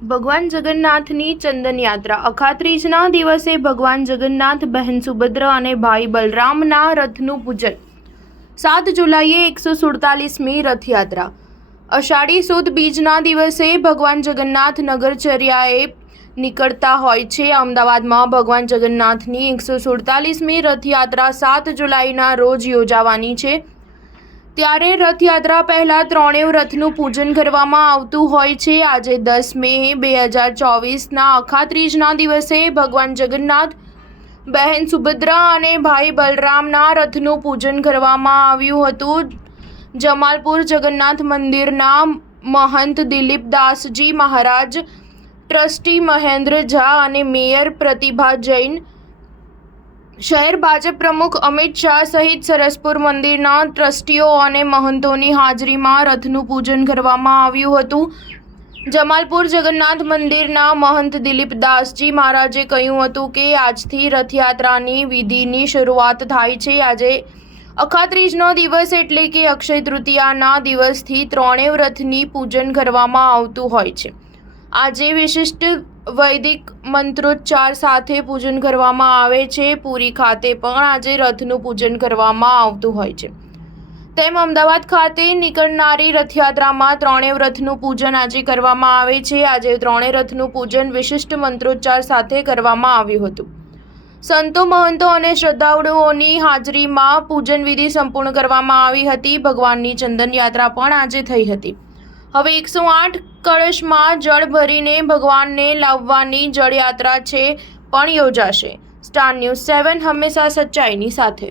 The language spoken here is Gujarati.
ભગવાન જગન્નાથની ચંદન યાત્રા અખાત્રીજના દિવસે ભગવાન જગન્નાથ, બહેન સુભદ્રા અને ભાઈ બલરામના રથનું પૂજન। 7 જુલાઈએ 147મી રથયાત્રા। અષાઢી સુદ બીજના દિવસે ભગવાન જગન્નાથ નગરચર્યાએ નીકળતા હોય છે। અમદાવાદમાં ભગવાન જગન્નાથની 147મી રથયાત્રા 7 જુલાઈના રોજ યોજાવાની છે। ત્યારે રથયાત્રા પહેલા ત્રણેય રથનું પૂજન કરવામાં આવતું હોય છે। આજે 10 મે 2024ના અખાત્રીજના દિવસે ભગવાન જગન્નાથ, બહેન સુભદ્રા અને ભાઈ બલરામના રથનું પૂજન કરવામાં આવ્યું હતું। જમાલપુર જગન્નાથ મંદિરના મહંત દિલીપદાસજી મહારાજ, ટ્રસ્ટી મહેન્દ્ર ઝા અને મેયર પ્રતિભા જૈન, શહેર ભાજપ પ્રમુખ અમિત શાહ સહિત સરસપુર મંદિરના ટ્રસ્ટીઓ અને મહંતોની હાજરીમાં રથનું પૂજન કરવામાં આવ્યું હતું। જમાલપુર જગન્નાથ મંદિરના મહંત દિલીપદાસજી મહારાજે કહ્યું હતું કે આજથી રથયાત્રાની વિધિની શરૂઆત થાય છે। આજે અખાત્રીજનો દિવસ એટલે કે અક્ષય તૃતીયાના દિવસથી ત્રણેય રથની પૂજન કરવામાં આવતું હોય છે। આજે વિશિષ્ટ વૈદિક મંત્રોચ્ચાર સાથે પૂજન કરવામાં આવે છે। પુરી ખાતે પણ આજે રથનું પૂજન કરવામાં આવતું હોય છે। તેમ અમદાવાદ ખાતે નીકળનારી રથયાત્રામાં ત્રણેય રથનું પૂજન આજે કરવામાં આવે છે। આજે ત્રણેય રથનું પૂજન વિશિષ્ટ મંત્રોચ્ચાર સાથે કરવામાં આવ્યું હતું। સંતો, મહંતો અને શ્રદ્ધાળુઓની હાજરીમાં પૂજન વિધિ સંપૂર્ણ કરવામાં આવી હતી। ભગવાનની ચંદન યાત્રા પણ આજે થઈ હતી। હવે 108 કળશમાં જળ ભરીને ભગવાનને લાવવાની જળયાત્રા છે પણ યોજાશે। સ્ટાર ન્યૂઝ 7 હંમેશા સચ્ચાઈની સાથે।